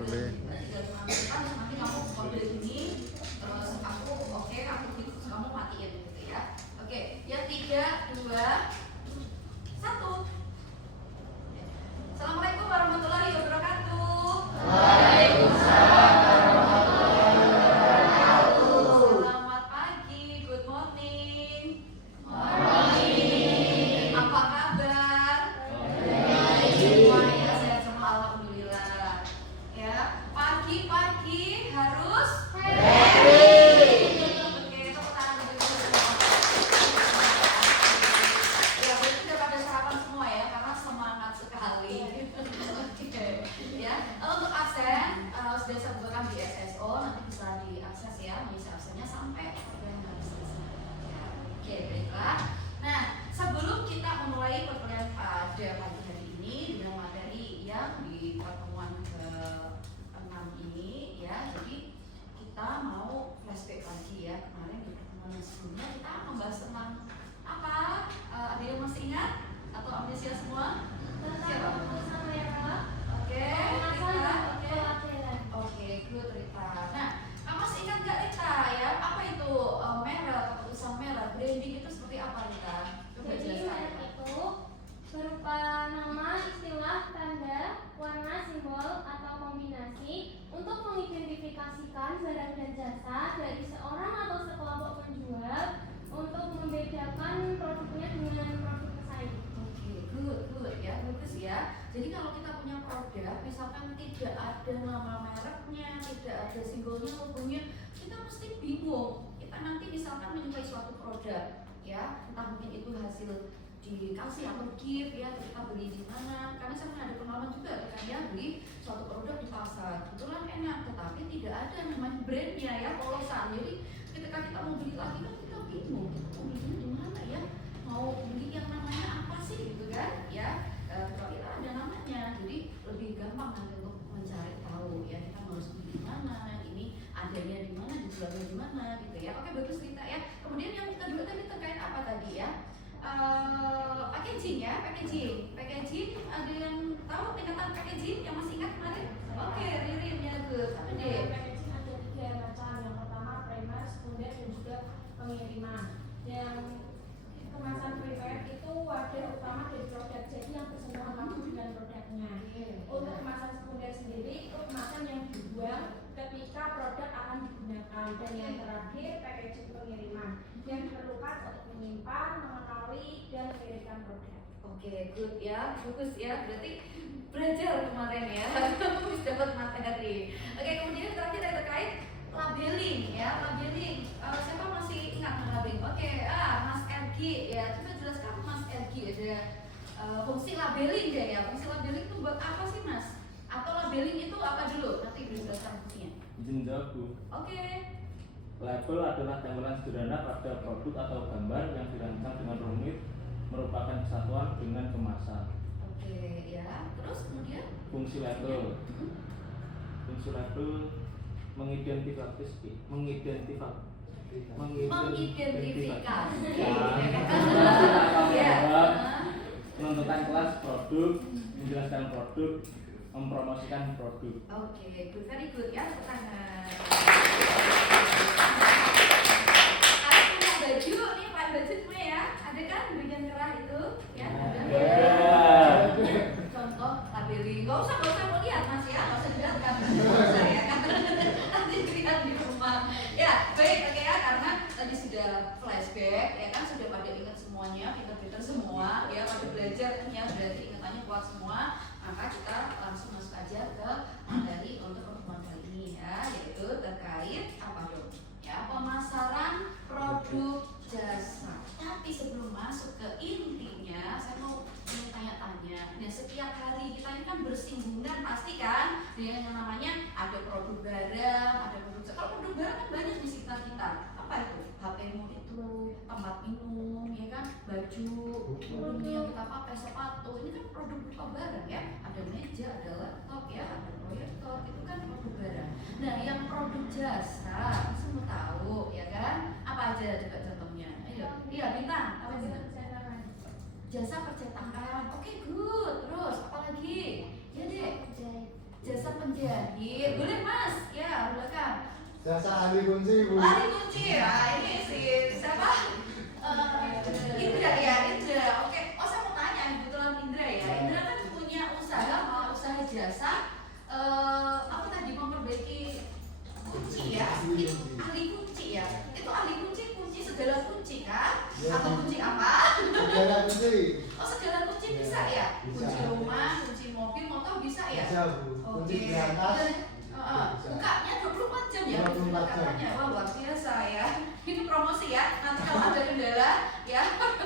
Boleh. Kita tinggal menentukan nanti kamu mobil ini terus aku oke aku gitu terus kamu matiin gitu ya. Oke, yang 3, 2, 1. Assalamualaikum warahmatullahi wabarakatuh. Waalaikumsalam warahmatullahi wabarakatuh. Selamat pagi, good morning. Morning. Apa kabar? Baik. Semuanya sehat semua, alhamdulillah. Ya, pagi-pagi harus Happy. Oke, tepuk tangan dulu. Ya, berarti udah pada sarapan semua ya, karena semangat sekali. Oke, ya. Untuk absen sudah saya bukakan di SSO, nanti bisa diakses ya, mengisi absennya sampai program harus selesai. Ya, oke, baiklah. Nah, sebelum kita memulai perkuliahan pada pagi hari ini dengan materi yang di pertemuan ke-6 ini ya, jadi kita mau flashback lagi ya. Kemarin di pertemuan yang sebelumnya kita membahas tentang apa? Ada yang masih ingat atau amnesia semua? Siapa? Oke, Rita. Oke, good Rita. Nah, kamu masih ingat nggak Rita ya? Apa itu merek, keputusan merek, branding itu seperti apa Rita? Coba Jadi jelaskan. merek itu berupa nama, istilah, tanda, warna, simbol, atau kombinasi untuk mengidentifikasikan barang dan jasa dari seorang atau sekelompok penjual untuk membedakan produknya dengan produk pesaing. Oke, good ya, bagus ya. Jadi kalau kita punya produk, misalkan tidak ada nama mereknya, tidak ada simbolnya, logonya, kita mesti bingung. Kita nanti misalkan menyukai suatu produk, ya, entah mungkin itu hasil dikasih atau gift ya, kita beli di mana. Karena saya pernah ada pengalaman juga kan ya, beli suatu produk di pasar, kebetulan enak, tetapi tidak ada namanya brandnya ya, polosan. Jadi ketika kita mau beli lagi kan kita bingung, kita mau belinya di mana ya, mau beli yang namanya apa sih gitu kan ya. Kalau kita ada namanya, jadi lebih gampang nanti untuk mencari tahu ya, kita harus beli di mana, ini adanya di mana, dijualnya di mana gitu ya. Oke, bagus Rita ya. Kemudian yang kedua tadi terkait apa tadi ya? Packaging ya, packaging ada yang tahu tingkatan packaging yang masih ingat kemarin? Oke, Ririn ya, good. Apa deh? Packaging ada 3 macam. Yang pertama primer, sekunder, dan juga pengiriman. Yang kemasan primer itu wadah utama dari produk, jadi yang bersentuhan langsung dengan produknya. Untuk kemasan sekunder sendiri itu kemasan yang dibuang ketika produk akan digunakan. Dan yang terakhir packaging pengiriman yang diperlukan untuk menyimpan, mengetahui, dan mengirimkan produk. Oke, good ya, bagus ya. Berarti belajar kemarin ya, bisa dapat materi. Oke, kemudian terakhir yang terkait labeling ya, labeling. Siapa masih ingat labeling? Oke, Mas Ergi ya, coba jelaskan Mas Ergi ada fungsi labeling deh ya. Fungsi labeling itu buat apa sih Mas? Atau labeling itu apa dulu? Nanti dijelaskan fungsinya. Izin jawab Bu. Oke. Label adalah gambaran sederhana pada produk atau gambar yang dirancang dengan rumit, merupakan kesatuan dengan kemasan. Oke ya. Terus kemudian Fungsi label mengidentifikasi. Menentukan kelas produk, menjelaskan produk, mempromosikan produk. Oke, good, very good ya, tepuk tangan. Baju nih, pakai baju semua ya. Ada kan bagian kerah itu? Ya, ada. Contoh labeling. Gak usah mau lihat Mas ya, gak usah dilihatkan. Gak usah ya, nanti lihat di rumah. Ya, baik, oke ya, karena tadi sudah flashback, ya kan sudah pada ingat semuanya, pinter-pinter semua, ya pada belajar ya, berarti ingatannya kuat semua. Maka kita langsung masuk aja ke materi untuk pertemuan kali ini ya, yaitu terkait apa dong? Ya, pemasaran produk jasa. Tapi sebelum masuk ke intinya, saya mau tanya-tanya. Nah, setiap hari kita ini kan bersinggungan pasti kan dengan yang namanya ada produk barang, ada produk jasa. Kalau produk barang kan banyak di sekitar kita. Apa itu? HP-mu itu, tempat minum, ya kan, baju, ini yang kita pakai, sepatu. Ini kan produk berupa barang ya. Ada meja, ada laptop ya, ada proyektor. Itu kan produk barang. Nah, yang produk jasa, semua tahu ya kan? Apa aja coba contohnya? Ayo, iya Bintang, apa Bintang? Jasa percetakan. Oke, good. Terus apa lagi? Ya deh. Jasa penjahit kunci Bu. ahli kunci ya. Ini si siapa? Indra ya, Indra. Oke. Oh saya mau tanya kebetulan Indra ya. Indra kan punya usaha jasa apa tadi memperbaiki kunci ya. Itu ahli kunci ya. Itu ahli kunci segala kunci kan? Ya, Atau kunci apa? segala kunci. Oh segala kunci bisa ya? Bisa. Kunci rumah, kunci mobil, motor bisa ya? Bisa Bu. Kunci Oke. berangkas. Bisa. Bukanya 24 jam ya? 24 jam. Katanya, wah luar biasa ya. Ini promosi ya. Nanti kalau ada kendala ya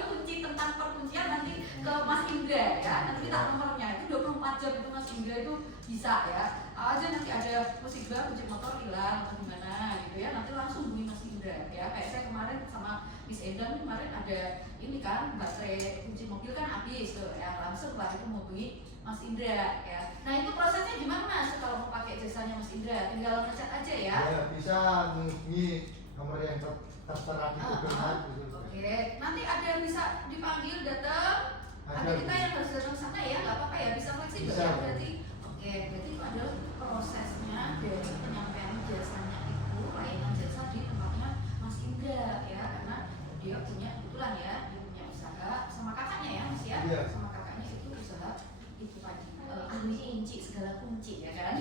kunci tentang perkuncian nanti ke Mas Indra ya. Nanti kita nomornya itu 24 jam itu Mas Indra itu bisa ya. Aja nanti ada musibah kunci motor hilang atau gimana gitu ya. Nanti langsung hubungi Mas Indra ya. Kayak saya kemarin sama Miss Endang kemarin ada ini kan baterai kunci mobil kan habis tuh ya, langsung lah itu menghubungi Mas Indra ya. Nah itu prosesnya gimana Mas kalau mau pakai jasanya Mas Indra? Tinggal ngechat aja ya. Ya, bisa menghubungi nomor yang tertera di Google Maps gitu. Oke, nanti ada yang bisa dipanggil datang. Ada kita yang harus datang ke sana ya, nggak apa-apa ya, bisa fleksibel Bisa. ya berarti. Oke, berarti itu adalah prosesnya dari penyampaian jasanya itu, layanan jasa di tempatnya Mas Indra ya, karena dia punya kebetulan ya, dia punya usaha sama kakaknya ya Mas ya, Iya. sama kakaknya itu usaha itu tadi ahli kunci segala kunci ya kan,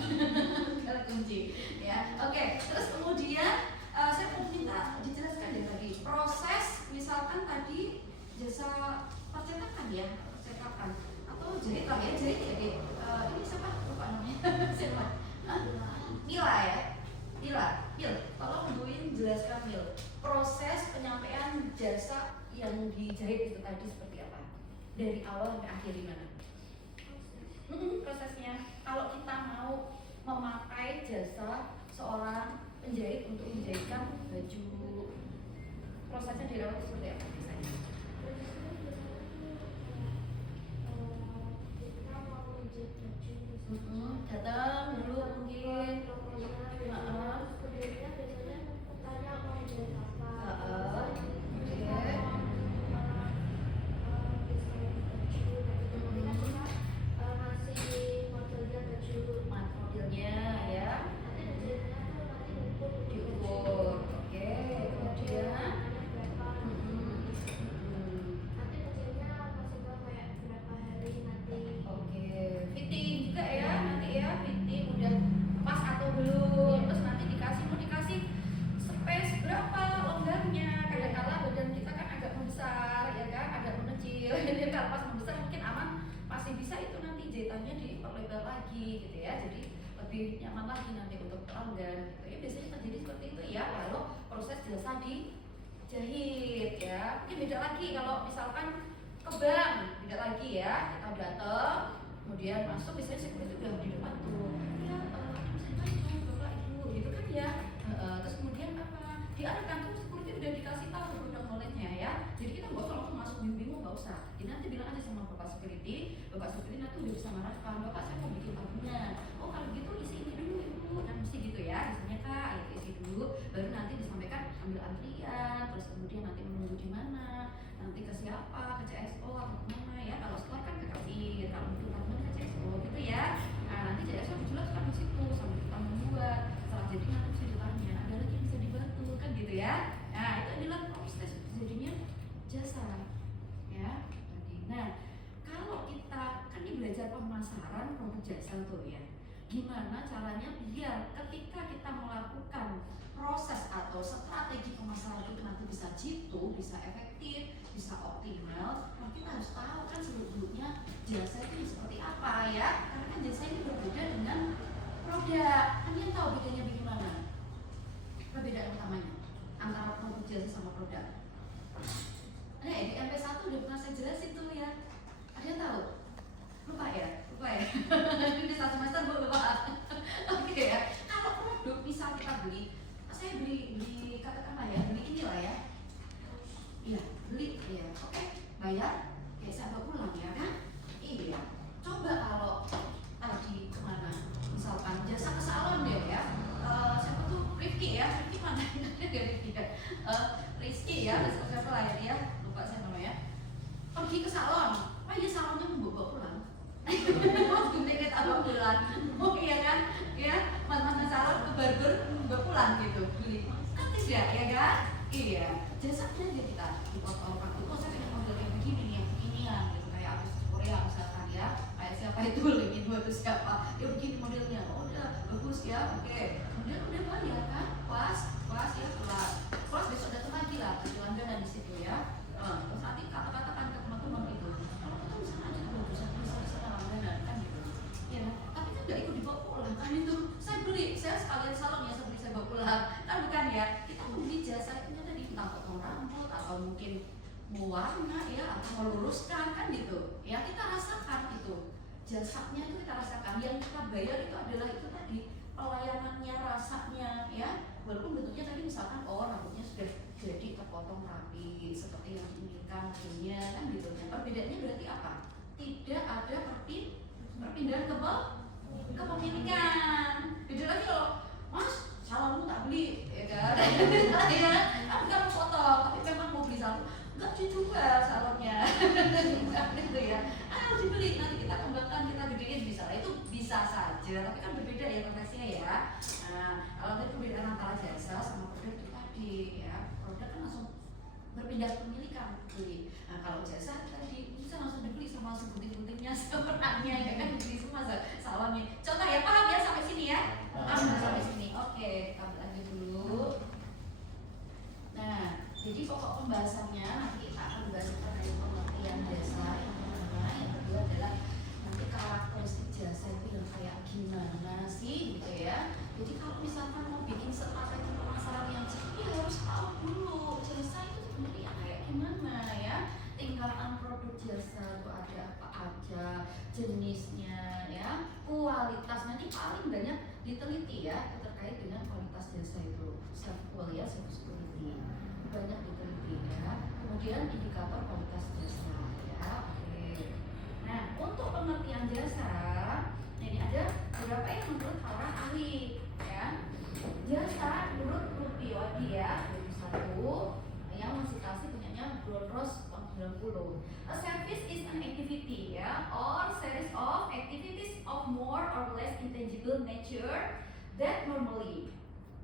segala kunci ya. Oke, terus kemudian saya mau minta dijelaskan deh tadi proses misalkan tadi jasa percetakan ya, percetakan atau jahit lah ya, jahit ya deh. Ini siapa lupa namanya? Siapa? Mila ya, Mil, tolong Buin jelaskan Mil proses penyampaian jasa yang dijahit itu tadi seperti apa dari awal sampai akhir gimana? Prosesnya kalau kita mau memakai jasa seorang penjahit untuk menjahitkan baju, prosesnya dari awal seperti apa biasanya? Datang dulu mungkin. Modelnya ya diukur, oke, kemudian oke, fitting juga ya nanti ya, fitting udah pas atau belum, terus nanti mau dikasih space berapa longgarnya, kadang-kala badan kita kan agak membesar ya kan, agak mengecil, jadi kalau pas membesar mungkin aman, masih bisa itu nanti jahitannya diperlebar lagi gitu ya, jadi lebih nyaman lagi nanti untuk pelanggan gitu ya, biasanya terjadi seperti itu ya kalau proses jasa dijahit ya. Mungkin beda lagi kalau misalkan ke bank, beda lagi ya, kita datang kemudian masuk, biasanya security udah di depan tuh ya, saya kan bapak ibu gitu kan ya. Terus kemudian apa diarahkan tuh security udah dikasih tahu produk knowledge-nya ya, jadi kita nggak usah langsung masuk bingung, nggak usah, jadi nanti bilang aja sama bapak security nanti udah bisa marahkan, bapak saya mau bikin tabungan, oh kalau gitu isi ini dulu ibu, kan mesti gitu ya, isinya kak, itu isi dulu, baru nanti disampaikan ambil antrian, terus kemudian nanti menunggu di mana, nanti ke siapa, ke CSO atau kemana ya, kalau store kan ke kasir, kalau butuh tabungan ke CSO gitu ya. Nah nanti CSO dijelaskan di situ sampai kita membuat, setelah jadi nanti bisa ditanya ada lagi yang bisa dibantu kan gitu ya. Nah itu adalah proses jadinya jasa ya tadi. Nah kalau kita kan ini belajar pemasaran produk jasa tuh ya, gimana caranya biar ketika kita melakukan proses atau strategi pemasaran itu nanti bisa jitu, bisa efektif, bisa optimal. Nah kita harus tahu kan sebelumnya jasa itu seperti apa ya, karena kan jasa ini berbeda dengan produk. Kalian tahu bedanya bagaimana? Perbedaan utamanya antara produk jasa sama produk. Nah di MP1 udah pernah saya jelasin tuh ya. Ada yang tahu? Lupa ya? Ini satu semester gue lupa. Oke ya. Kalau produk misal kita beli, saya beli katakanlah ya, beli inilah ya. Iya, beli ya. Oke, bayar. Kayak saya bawa pulang ya kan? Iya. Coba kalau tadi kemana? Misalkan jasa ke salon deh ya. Siapa tuh? Rifki ya. Rifki mana? Ada Rifki ya. Rizky ya, siapa lah ya? Lupa saya namanya. Pergi ke salon. Oh iya salonnya membawa pulang. Mau gunting apa pulang? Oh iya kan? Ya, mantan salon ke barber bawa pulang gitu. Beli. Kan ya kan? Iya, jasa aja kita dipotong waktu, oh saya pengen model yang begini nih, yang beginian gitu, kayak artis Korea misalkan ya, kayak siapa itu lagi dua itu siapa, ya begini modelnya, oh udah bagus ya, oke, kemudian udah bayar kan, puas ya puas besok datang lagi lah, ke langganan di situ ya, terus nanti kata-katakan ke teman-teman gitu, kalau ketemu sana aja tuh bisa langganan kan gitu, ya, tapi kan nggak ikut dibawa pulang kan itu, saya sekalian salon ya, saya bawa pulang, kan bukan ya, kita membeli jasa itu tadi tentang potong rambut atau mungkin mewarna ya atau meluruskan kan gitu, ya kita rasakan itu jasanya itu kita rasakan, yang kita bayar itu adalah itu tadi pelayanannya, rasanya ya, walaupun bentuknya tadi misalkan rambutnya sudah jadi terpotong rapi seperti yang diinginkan hasilnya kan gitu, perbedaannya berarti apa? Tidak ada perpindahan kepemilikan. Beda lagi loh, mas salonmu tak beli ya kan? Ya kan kamu potong tapi memang mau beli salon nggak dijual salonnya gitu ya, harus dibeli, nanti kita kembangkan, kita gedein bisa lah, itu bisa saja, tapi kan berbeda ya konteksnya ya. Nah kalau tadi perbedaan antara jasa sama produk itu tadi ya, produk kan langsung berpindah kepemilikan beli. Nah kalau jasa tadi bisa langsung dibeli sama segunting-guntingnya, sebenarnya ya kan, dibeli semua salonnya. Contoh ya, paham ya sampai sini ya? Paham sampai sini. Oke, kita lanjut dulu. Nah, jadi pokok pembahasannya nanti kita akan bahas terkait pengertian jasa yang pertama, yang kedua adalah nanti karakteristik jasa itu yang kayak gimana sih gitu ya. Jadi kalau misalkan mau bikin strategi pemasaran yang ya harus tahu dulu jasa itu sebenarnya kayak gimana ya, tingkatan produk jasa itu ada apa aja, jenisnya ya, kualitas, nanti paling banyak diteliti ya terkait dengan kualitas jasa itu, serviceability banyak diteliti ya. Kemudian indikator kualitas jasa ya, oke. Nah untuk pengertian jasa ini ada beberapa yang menurut orang ahli ya. Jasa menurut BOD ya 2001 yang mensitasi punyanya Broadross tahun 90. A service is an activity ya, or series of activities of more or less intangible nature that normally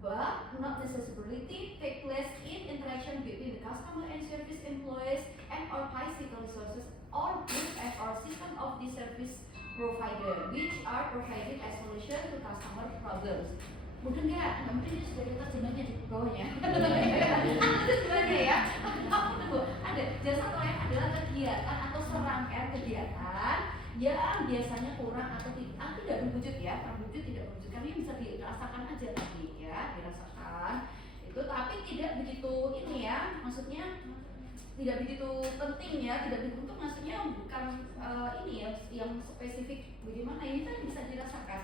but not necessarily take place in interaction between the customer and service employees and or physical resources or group and or system of the service provider which are provided as solution to customer problems. Mudah nggak? Nggak mungkin ini sudah kita terjemahnya di bawahnya. Itu sebenarnya ya. Ada jasa pelayanan adalah kegiatan atau serangkaian kegiatan yang biasanya kurang atau tidak berwujud ya, terwujud tidak berwujud, karena bisa dirasakan aja tadi ya, dirasakan itu, tapi tidak begitu ini ya, maksudnya tidak begitu penting ya, tidak begitu penting, maksudnya bukan ini ya yang spesifik bagaimana, ini kan bisa dirasakan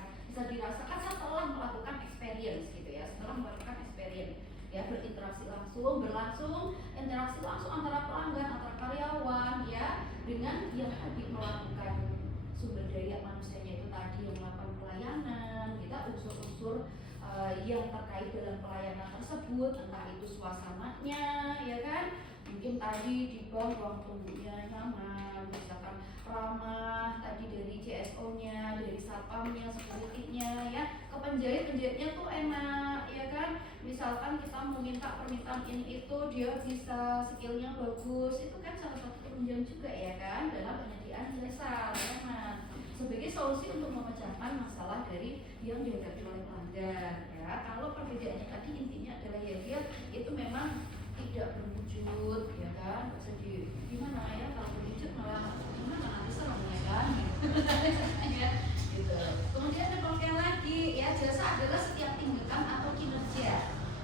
setelah melakukan experience gitu ya, setelah melakukan experience ya, berinteraksi berlangsung interaksi langsung antara pelanggan, antara karyawan ya, dengan yang tadi melakukan sumber daya manusianya itu tadi yang melakukan pelayanan, kita unsur-unsur yang terkait dengan pelayanan tersebut, entah itu suasananya ya kan, mungkin tadi di bank ruang tunggunya nyaman, misalkan ramah, tadi dari CSO-nya, dari satpamnya, security-nya ya, ke penjahitnya tuh enak ya kan, misalkan kita meminta permintaan ini itu dia bisa skillnya bagus, itu kan salah satu penunjang juga ya kan dalam penyediaan jasa layanan sebagai solusi untuk memecahkan masalah dari yang dihadapi oleh pelanggan ya. Kalau perbedaannya tadi intinya adalah ya dia itu memang tidak berwujud ya kan, sedih gimana ya, kalau berwujud malah gimana nanti serem ya kan ya gitu. Kemudian ada pengertian lagi ya, jasa adalah setiap tindakan atau kinerja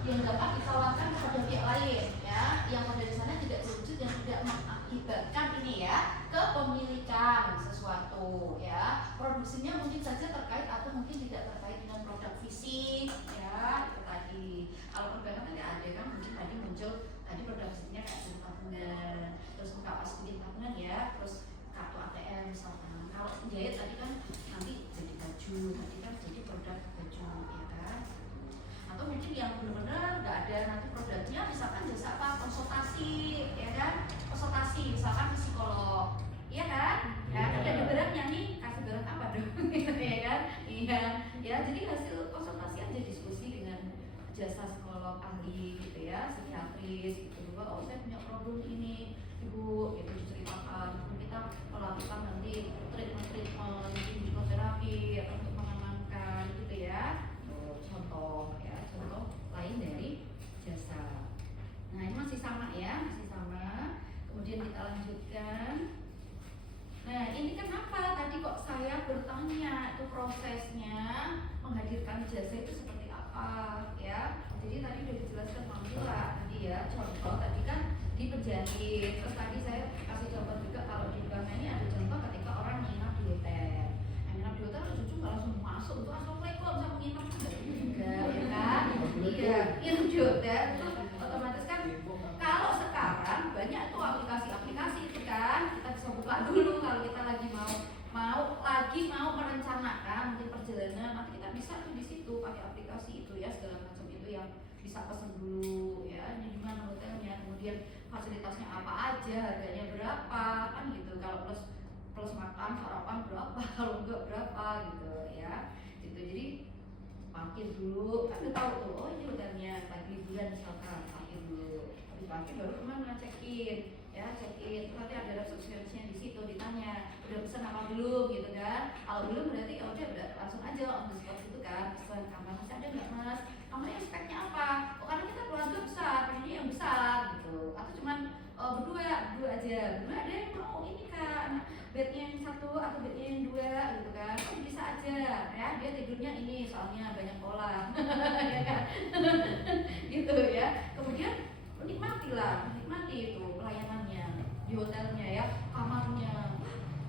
yang dapat ditawarkan kepada pihak lain ya, yang pada dasarnya tidak berwujud, yang tidak mengakibatkan ini ya kepemilikan sesuatu ya, produksinya mungkin saja terkait atau mungkin tidak terkait dengan produk fisik ya, itu tadi. Kalau perbankan tadi ada kan, mungkin tadi muncul tadi produk fisiknya kayak buku tabungan, terus buka pas tabungan ya, terus kartu ATM misalkan. Kalau penjahit tadi kan nanti jadi baju, tadi kan jadi produk baju ya kan, atau mungkin yang benar-benar nggak ada nanti produknya, misalkan jasa apa, konsultasi ya kan, konsultasi misalkan psikolog iya kan, ya ada barangnya nih, kasih barang apa dong ya kan, iya ya, jadi hasil konsultasi aja, diskusi dengan jasa psikolog ahli ahli gitu ya, psikiatris gitu, bahwa oh saya punya problem ini ibu, gitu diceritakan. Terus kita melakukan nanti treatment psikoterapi atau untuk mengamankan gitu ya. Contoh ya, contoh lain dari jasa. Nah ini masih sama ya, masih sama. Kemudian kita lanjutkan. Nah ini kenapa tadi kok saya bertanya itu prosesnya menghadirkan jasa itu seperti apa ya? Jadi tadi udah dijelaskan Mamila tadi ya, contoh tadi kan dipenjahit. Terus tadi saya kasih contoh juga kalau di belakang ini ada contoh ketika orang menginap di hotel. Nah, menginap di hotel lucu nggak langsung masuk itu assalamualaikum sama menginap juga ya kan? Iya, injut ya. Itu otomatis kan kalau sekarang banyak tuh aplikasi-aplikasi itu kan kita bisa buka dulu kalau kita lagi mau merencanakan mungkin perjalanan, nanti kita bisa tuh di situ pakai aplikasi itu ya, segala macam itu yang bisa pesen dulu ya, ini di mana hotelnya, kemudian fasilitasnya apa aja, harganya berapa kan gitu, kalau plus makan sarapan berapa, kalau enggak berapa gitu ya, gitu. Jadi parkir dulu kan udah tahu tuh, oh ini hotelnya lagi liburan misalkan, parkir dulu, habis parkir baru kemana, check in ya, check in. Terus nanti ada resepsionisnya di situ, ditanya udah pesen apa belum gitu kan, kalau belum berarti ya udah langsung aja on the spot gitu kan, pesen kamar masih ada nggak mas, kamarnya speknya apa, oh karena kita keluarga besar, pengennya yang besar gitu, atau cuman berdua aja, berdua ada yang mau ini kan bednya yang satu atau bednya yang dua gitu kan, oh bisa aja ya, dia tidurnya ini soalnya banyak pola ya kan gitu ya. Kemudian menikmati itu pelayanannya di hotelnya ya, kamarnya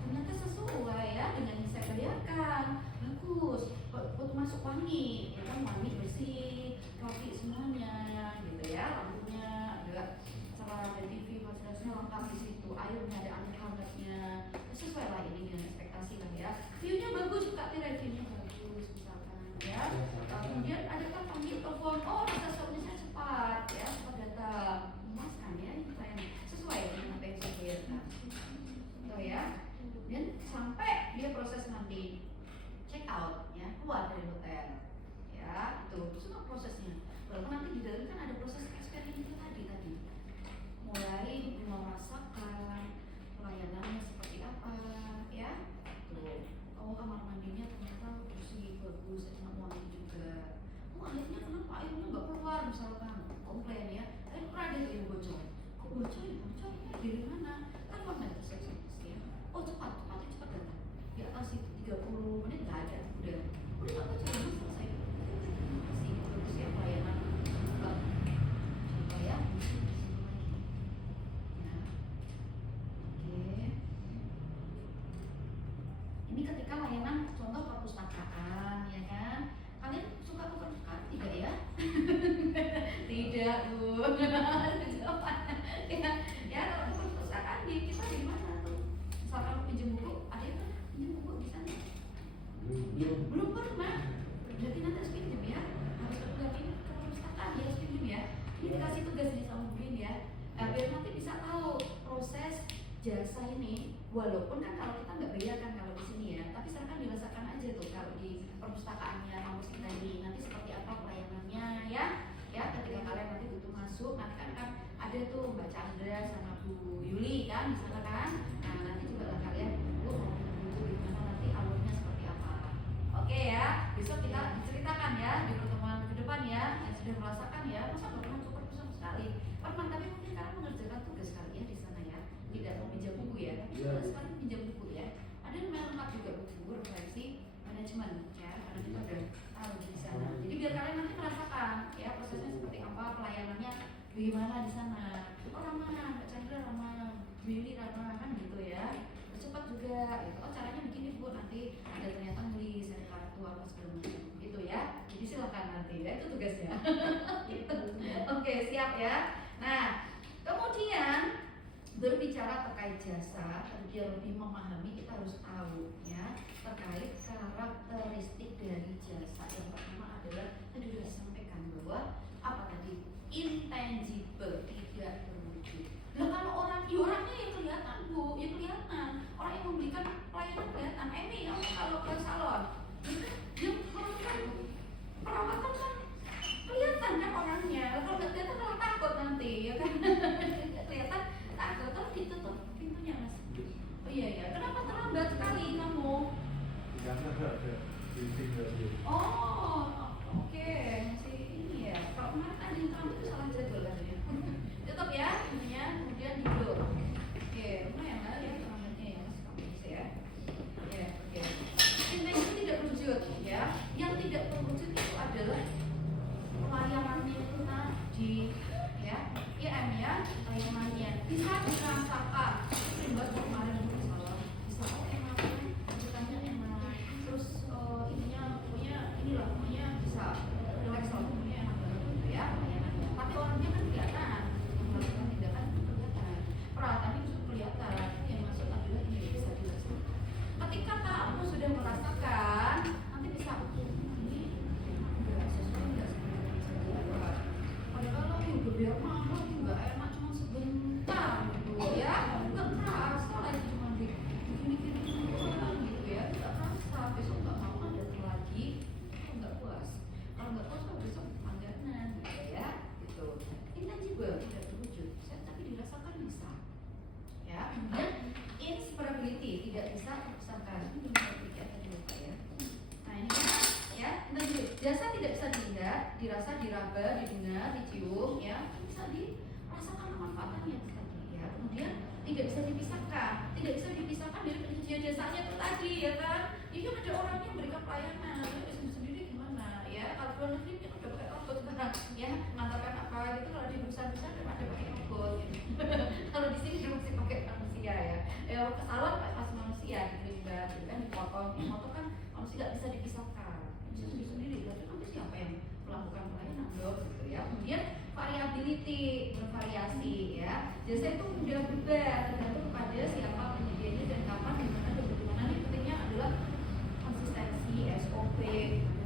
ternyata sesuai ya dengan yang saya bayarkan, bagus, waktu masuk wangi ya kan, wangi bersih, rapi semuanya gitu ya, lampunya ada salah, ada TV, fasilitasnya lengkap di situ, airnya ada anget hangatnya, sesuai lah ini dengan ekspektasi lah ya, view-nya bagus, buka tirai view-nya bagus misalkan ya. Kemudian ada kan panggil telepon, oh resepsionisnya cepat ya, cepat datang, memuaskan ya, ini klien sesuai dengan apa yang saya bayarkan gitu ya. Dan sampai dia proses nanti check out ya, keluar dari hotel ya, itu semua prosesnya. Walaupun nanti di dalam kan ada proses eksperimen itu tadi mulai merasakan pelayanannya seperti apa ya, tuh oh kamar mandinya ternyata bersih bagus, enak wangi juga, oh airnya kenapa airnya nggak keluar misalkan, komplain ya, air pernah ada yang bocor, kok bocor dari mana, kan warna resepsionis ya, oh cepat datang di atas itu 30 menit nggak ada, udah nggak bocor, selesai. Terima kasih, bagus ya pelayanan. Contoh ya. Ini ketika layanan contoh perpustakaan ya kan, kalian suka ke perpustakaan tidak ya? Tidak bu ya kalau ke perpustakaan kita di mana tuh, misalkan pinjam buku, ada yang pernah pinjam buku di sana? Belum pernah, berarti nanti harus pinjam ya, harus ke perpustakaan ya, harus pinjam ya, ini dikasih tugas nih sama Bin ya, biar nanti bisa tahu proses jasa ini, walaupun kan kalau kita nggak bayar kan kalau di sini ya, tapi silakan dirasakan aja tuh kalau di perpustakaannya kampus kita ini nanti seperti apa pelayanannya ya, ketika kalian nanti butuh masuk, nanti kan ada tuh Mbak Chandra sama Bu Yuli kan di sana kan, nah nanti coba lah kalian mau butuh di mana nanti alurnya seperti apa, oke ya, besok kita diceritakan ya di pertemuan ke depan ya, yang sudah merasakan ya, masa nggak pernah ke perpustakaan sekali, pernah tapi mungkin kalian mengerjakan tugas kali ya di sana ya, tidak mau pinjam buku ya, tapi sudah sekali pinjam buku ya. Ada yang lengkap juga buku refleksi manajemen ya, karena kita udah tahu di sana. Jadi biar kalian nanti merasakan ya prosesnya seperti apa, pelayanannya bagaimana di sana. Oh ramah, Mbak Chandra ramah, Willy ramah kan gitu ya. Cepat juga. Gitu. Oh caranya begini bu, nanti ada ternyata nulis, ada kartu apa segala macam gitu ya. Jadi silakan nanti ya, itu tugasnya. Gitu. Oke siap ya. Nah kemudian berbicara terkait jasa, biar lebih memahami kita harus tahu ya terkait karakteristik dari jasa. Yang pertama adalah tadi sudah disampaikan bahwa apa tadi, intangible, tidak Oh, oke, masih ini ya. Kalau kemarin ada yang kamu itu salah jadwal katanya. Tetap ya, ininya kemudian tidur. Oke, lumayan lah ya teman-temannya ya Mas Kamis ya. Ya, oke. Intensi tidak wujud ya. Yang tidak terwujud itu adalah pelayanannya itu tadi ya. IM ya, pelayanannya bisa dirasakan. Buat kemarin itu salah. Bisa enak, ceritanya enak. Terus ininya pokoknya inilah pokoknya bisa relax lah pokoknya enak banget gitu ya pelayanannya. Tapi orangnya kan kelihatan melakukan tindakan itu kelihatan, peralatan itu kelihatan. Yang maksud adalah ini bisa dirasakan. Ketika kamu sudah merasakan, nanti bisa ini enggak sesuai enggak sebenarnya. Padahal kalau udah biar mahal juga enak cuma sebentar gitu ya. Enggak kerasa lagi cuma gini-gini doang gitu ya. Enggak kerasa besok enggak mau ada lagi. Kalau enggak puas. Kalau enggak puas kalau besok langganan gitu ya. Gitu. Intangible tidak terwujud. Tapi dirasakan bisa. Ya. Kemudian inseparability tidak bisa terpisahkan. Ini bisa tadi lupa ya. Nah ini kan ya intangible. Jasa tidak bisa dilihat, dirasa, diraba, didengar, dicium ya. Bisa dirasakan manfaatnya tadi ya. Kemudian tidak bisa dipisahkan. Tidak bisa dipisahkan dari penyedia jasanya itu tadi ya kan. Ini kan ada orang yang memberikan pelayanan. Lalu sendiri gimana ya. Kalau luar negeri kan udah pakai robot sekarang ya. Mengantarkan apa gitu kalau di perusahaan-perusahaan kan ada pakai robot gitu. Kalau di sini dia masih pakai manusia ya. Ke salon pas manusia dikirimkan gitu kan dipotong. Dipotong kan manusia nggak bisa dipisahkan. Bisa sendiri-sendiri. Lalu nanti siapa yang melakukan pelayanan dong gitu ya. Kemudian variability, bervariasi ya. Jasa itu mudah berubah tergantung kepada siapa penyedianya dan kapan, di mana dan bagaimana. Ini pentingnya adalah konsistensi, SOP.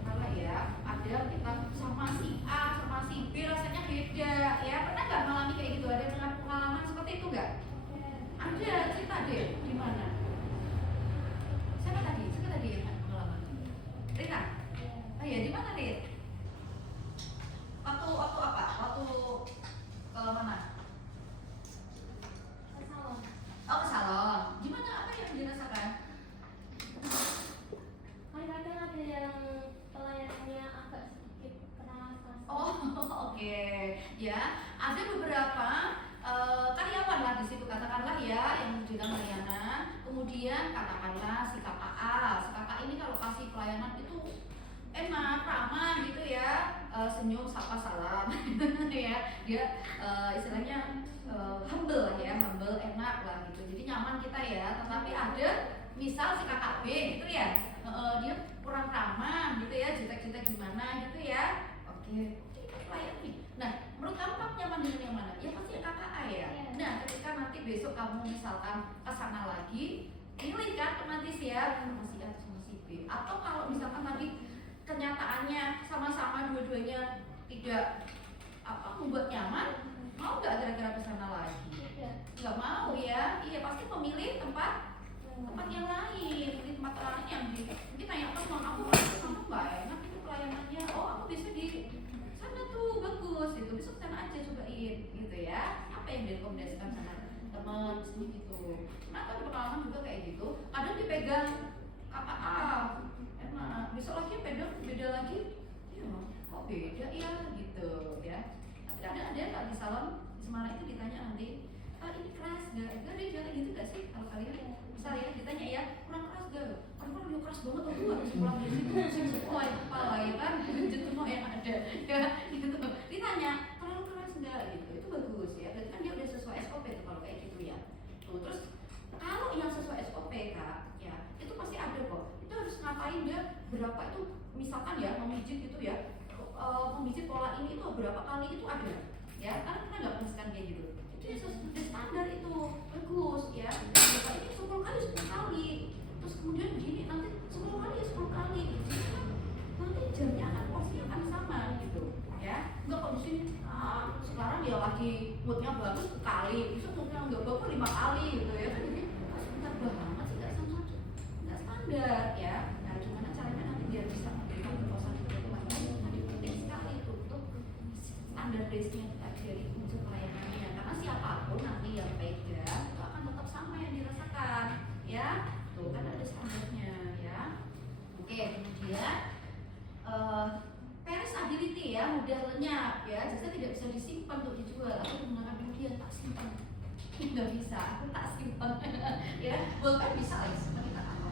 Kalau ya ada kita sama si A sama si B rasanya beda ya. Pernah nggak mengalami kayak gitu? Ada pengalaman seperti itu nggak? Ada, cerita deh di mana? Siapa tadi yang ada pengalaman? Rita? Oh iya, di mana Rit? Waktu apa? Waktu ke mana? Ke salon. Oh ke salon. Gimana apa yang dirasakan? Kadang-kadang ada yang pelayanannya agak sedikit keras. Oh oke. Ya ada beberapa karyawan lah di situ katakanlah ya yang memberikan pelayanan. Kemudian katakanlah si KKA. Si KKA ini kalau kasih pelayanan itu enak, ramah gitu ya, senyum, sapa, salam, ya, dia istilahnya humble lah ya, humble, enak lah gitu, jadi nyaman kita ya. Tetapi ada misal si KKB gitu ya, dia kurang ramah gitu ya, jutek-jutek gimana gitu ya. Oke, kita layani. Nah, menurut kamu nyaman dengan yang mana? Ya pasti yang KKA ya. Nah, ketika nanti besok kamu misalkan kesana lagi, pilih kan otomatis ya, sama si A sama si B. Atau kalau misalkan tadi kenyataannya sama-sama dua-duanya tidak membuat nyaman, mau nggak kira-kira kesana lagi? Nggak mau ya, iya pasti memilih tempat yang lain, di tempat lain yang mungkin tanya apa sama aku nggak enak itu pelayanannya, oh aku bisa di sana tuh bagus itu, besok sana aja cobain gitu ya. Apa yang direkomendasikan sama teman sini gitu. Nah ada pengalaman juga kayak gitu, kadang dipegang KKA enak, besok lagi beda lagi, ya kok beda ya gitu ya. Tapi ada nggak di salon di Semarang itu ditanya nanti, ini keras nggak dia gitu nggak sih kalau kalian misal ya ditanya ya kurang keras gak? Kalau dia keras banget aku nggak bisa pulang dari situ, pusing semua ya kepala ya kan, budget semua yang ada ya gitu. Ditanya terlalu keras nggak gitu, itu bagus ya, berarti kan dia udah sesuai SOP tuh kalau kayak gitu ya. Tuh terus kalau yang sesuai SOP kak, ya itu pasti ada kok. Itu harus ngapain dia berapa itu, misalkan ya memijit gitu ya, memijit pola ini itu berapa kali itu ada ya, karena kita nggak menuliskan kayak gitu. Itu ya sesuai standar itu bagus ya. Berapa ini 10 kali 10 kali, terus kemudian begini nanti 10 kali 10 kali. Jadi kan nanti jamnya akan porsinya akan sama gitu ya. Enggak kok di sini sekarang ya lagi moodnya bagus sekali, besok moodnya nggak bagus 5 kali gitu ya. Kan jadi sebentar banget sih, nggak sama, nggak standar ya. Nah gimana caranya nanti biar bisa memberikan proposal itu ke teman-teman, tadi penting sekali itu untuk standar base-nya dari unsur pelayanannya, karena siapapun nanti yang pegang itu akan tetap sama yang dirasakan ya. Tuh kan ada standarnya ya. Oke. kemudian perishability ya, mudah lenyap ya, jasa tidak bisa disimpan untuk dijual. Aku menggunakan kemudian tak simpan, nggak bisa, aku tak simpan. Ya, bolpen bisa lah, simpan kita apa?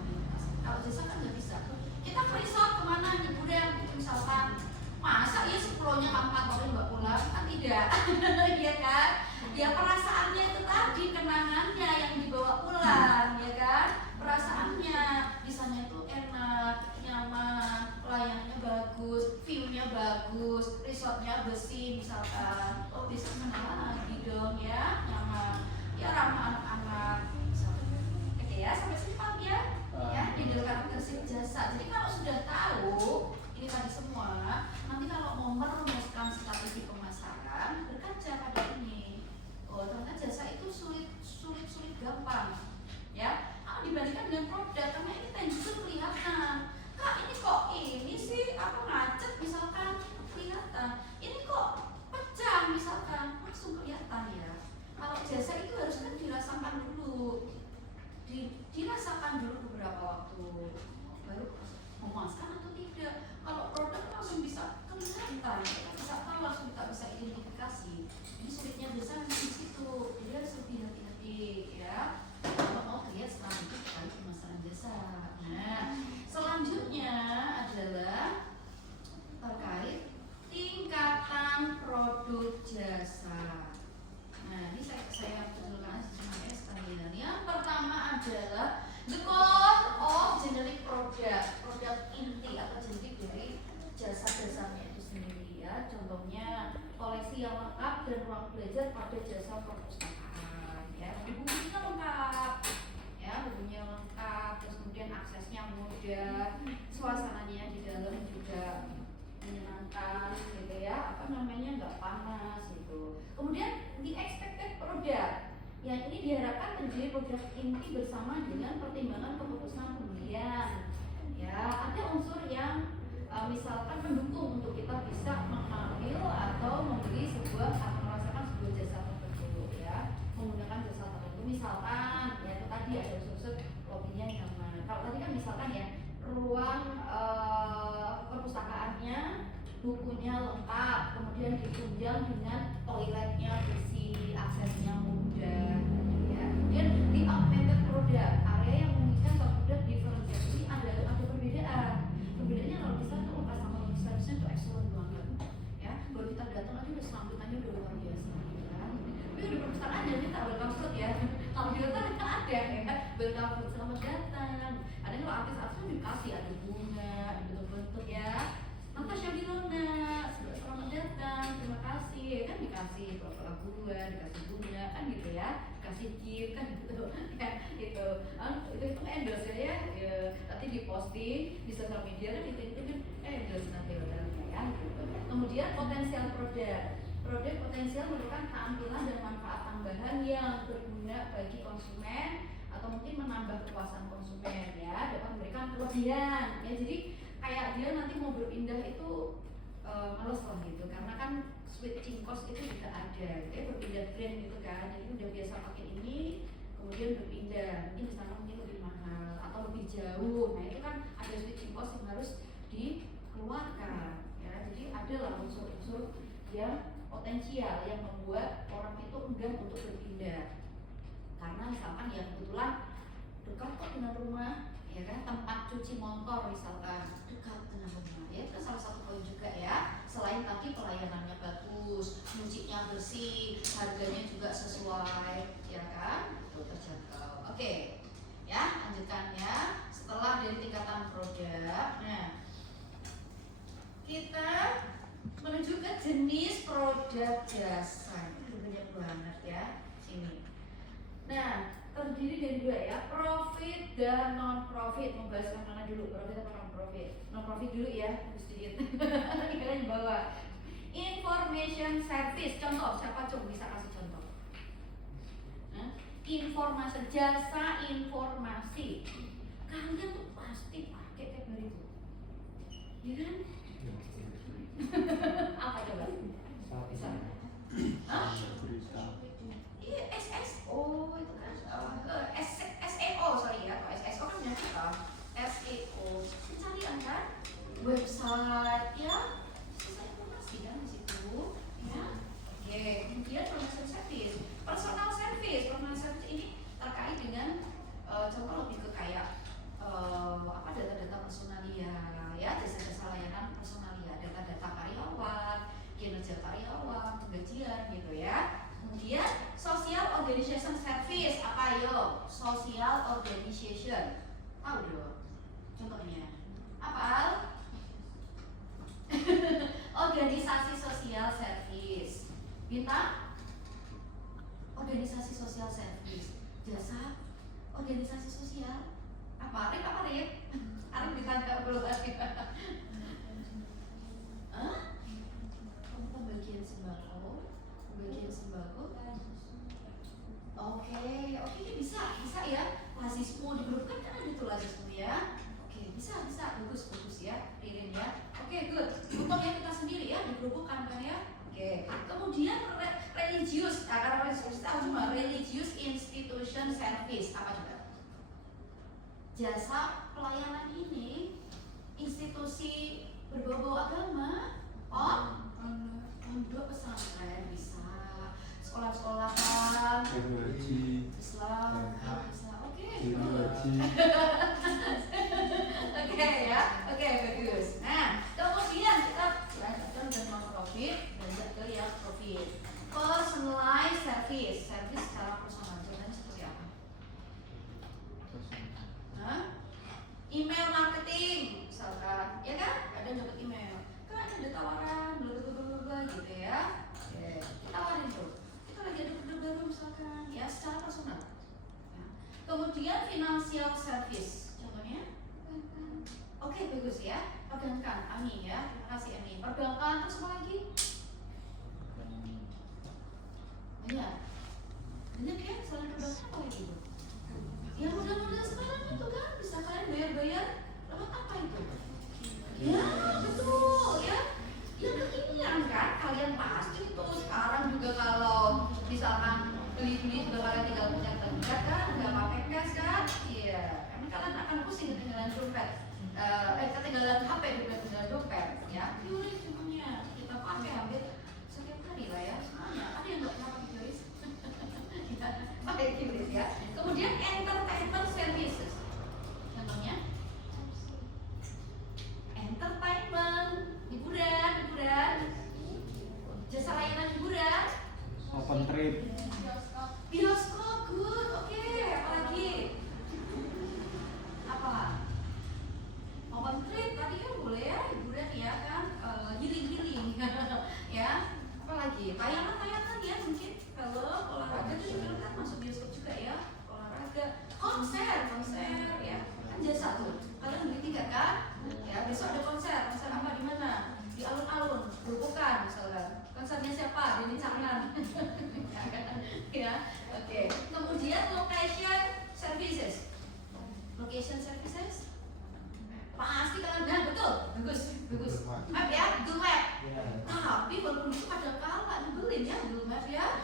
Kalau jasa kan nggak bisa. Kita resort kemana liburan, misalkan, masa ya sepuluhnya kamu kantorin nggak pulang? Kan tidak, ya kan? Ya perasaannya itu tadi, kenangannya yang dibawa pulang, ya kan? Perasaannya, misalnya itu enak, nyaman, pelayanannya bagus, view-nya bagus, resortnya bersih misalkan. Oh bisa mana lagi dong ya, nyaman, ya ramah anak-anak misalkan. Oke ya, sampai sini paham ya? Ya, middle karakteristik jasa. Jadi kalau sudah tahu ini tadi semua, nanti kalau mau merumuskan strategi pemasaran, berkaca pada ini. Oh, ternyata jasa itu sulit gampang. Ya, dibandingkan dengan produk, karena ini tangible kelihatan. Kak, ini kok ini sih apa macet misalkan kelihatan. Ini kok pecah misalkan langsung kelihatan ya. Kalau jasa itu harus kan dirasakan dulu. Dirasakan dulu beberapa waktu baru memuaskan atau tidak. Kalau produk langsung bisa kelihatan, kita bisa tahu, langsung kita bisa identifikasi. Ini sulitnya jasa di situ, jadi harus lebih hati-hati ya. Kalau mau lihat strategi terkait pemasaran jasa. Nah, selanjutnya adalah terkait tingkatan produk jasa. Nah, ini saya tunjukkan semuanya sekalian. Yang pertama adalah the core of generic produk inti atau generic dari jasa-jasanya itu sendiri ya. Contohnya koleksi yang lengkap dan ruang belajar pada jasa perpustakaan ya. Bukunya lengkap ya, bukunya lengkap, terus kemudian aksesnya mudah, suasananya di dalam juga menyenangkan gitu ya, apa namanya, nggak panas gitu. Kemudian the expected product yang ini diharapkan menjadi produk inti bersama dengan pertimbangan keputusan pembelian ya. Ada unsur yang misalkan mendukung untuk kita bisa mengambil atau membeli sebuah atau merasakan sebuah jasa tertentu ya, menggunakan jasa tertentu. Misalkan ya itu tadi ada unsur lobbynya nyaman. Kalau tadi kan misalkan ya ruang perpustakaannya, bukunya lengkap, kemudian ditunjang dengan toiletnya bersih, aksesnya mudah ya. Kemudian di augmented product, area yang memungkinkan suatu produk diferensiasi ada perbedaan. Perbedaannya kalau bisa tuh customer service-nya tuh excellent banget ya. Baru kita datang aja udah sambutannya udah luar biasa kan. Tapi udah perpustakaan jadi kita welcome fruit ya. Kalau di hotel kan ada ya, welcome fruit, selamat datang. Ada kalau artis-artis dikasih ada bunga, bentuk-bentuk ya. Natasha Wilona, selamat datang, terima kasih, kan dikasih beberapa buah, dikasih bunga, kan gitu ya, dikasih gift, kan gitu, kan gitu, itu endorse ya, nanti diposting di sosial media kan itu kan endorse nanti hotelnya ya, gitu. Kemudian potensial produk potensial merupakan tampilan dan manfaat tambahan yang berguna bagi konsumen atau mungkin menambah kepuasan konsumen ya, dapat memberikan kelebihan ya. Jadi kayak dia nanti mau berpindah itu males lah gitu, karena kan switching cost itu juga ada, dia berpindah brand gitu kan, jadi udah biasa pakai ini kemudian berpindah, mungkin di sana mungkin lebih mahal atau lebih jauh, nah itu kan ada switching cost yang harus dikeluarkan ya. Jadi ada lah unsur-unsur yang potensial yang membuat orang itu enggan untuk berpindah, karena misalkan ya kebetulan dekat kok dengan rumah ya kan, tempat cuci motor misalkan dekat dengan rumah ya, itu salah satu poin juga ya. Selain tadi pelayanannya bagus, nyucinya bersih, harganya juga sesuai ya kan, itu terjangkau. Oke ya, lanjutkan ya. Setelah dari tingkatan produk, nah kita menuju ke jenis produk jasa. Ini banyak banget ya ini. Nah, terdiri dari dua ya, profit dan non profit. Membahas yang mana dulu, profit atau non profit? Non profit dulu ya, sedikit. Kalian bawa information service. Contoh, siapa coba bisa kasih contoh? Informasi, jasa informasi. Kalian tuh pasti pakai kayak begitu, ya kan? Apa coba? Bisa? Hah? Iya, SSO itu kan SEO sorry ya, SSO kan punya kita SEO pencarian kan, tentang organisasi sosial service, jasa organisasi sosial. Apa Arif? Arif ditangkap belum lagi. Pembagian sembako. Oke, bisa ya. Lazismu digrupkan kan ada itu lazismu ya. Oke, bisa, bagus ya, Ririn ya. Oke, good. Untuk yang kita sendiri ya, digrupkan kan ya. Oke, kemudian religius, karena religius kita cuma religious institution service apa juga? Jasa pelayanan ini institusi berbau agama, pondok pesantren bisa, sekolah-sekolahan Islam bisa. Oke, ya, bagus. Nah, kemudian kita lanjutkan dengan non-profit, lanjut ke yang profit. Personalized service secara personal, contohnya seperti apa? Email marketing, misalkan, ya kan? Ada dapat email, kan ada tawaran, bla gitu ya. Oke, kita tawarin tuh. Kita lagi ada produk baru misalkan, ya secara personal. Ya. Kemudian financial service, contohnya. Oke, bagus ya. Perbankan, Ami ya. Terima kasih Ami. Perbankan terus apa lagi? Banyak ya. Selain perbankan apa lagi Bu? Ya modal-modal sekarang itu kan bisa kalian bayar lewat apa itu? Ya betul ya. Ya kekinian kan kalian pasti itu sekarang juga kalau misalkan beli juga kalian tinggal punya tenggat kan, nggak pakai cash kan? Iya. Karena kalian akan pusing ketinggalan dompet. Ketinggalan HP ketinggalan dompet ya. Yuris semuanya kita pakai hampir setiap hari lah ya. Semuanya. Ada yang nggak pernah pakai Yuris? Pakai Yuris ya. Kemudian entertainment services. Contohnya entertainment, hiburan, jasa layanan hiburan, open trip, bioskop, good, oke, apalagi? Apa? Open trip tadi kan boleh ya, hiburan ya kan, giling-giling, ya. Apalagi? Tayangan ya mungkin kalau olahraga itu juga kan masuk bioskop juga ya. Konser ya kan jasa tuh kalian beli tiket kan ya, besok ada konser apa di mana, di alun-alun Bukan misalkan konsernya siapa, Denny Caknan ya. Oke. Kemudian location services pasti kalian betul, bagus map ya, Google Map. Tapi walaupun itu ada kala dibelin ya Google Map ya.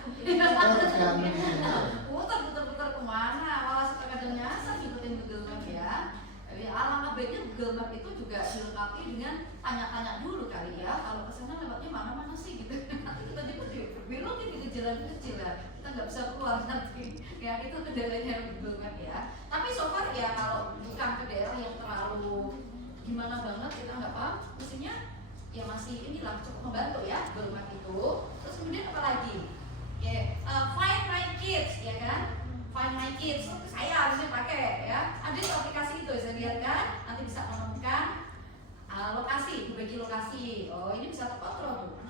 Putar kemana, malah kadang nyasar ngikutin Google Map ya. Jadi alangkah baiknya Google Map itu juga dilengkapi dengan tanya-tanya dulu kali ya. Kalau kesana lewatnya mana sih gitu. Nanti kita berbelok di jalan kecil ya. Kita nggak bisa keluar nanti. Ya itu kendalanya Google Map ya. Tapi so far ya kalau bukan ke daerah yang terlalu gimana banget kita nggak paham, mestinya ya masih inilah cukup membantu ya Google Map itu. Terus kemudian apa lagi? Find My Kids ya kan? Find My Kids, saya bisa pakai ya. Ada di aplikasi itu bisa lihat kan? Nanti bisa menemukan lokasi, berbagi lokasi. Oh ini bisa terkontrol tuh.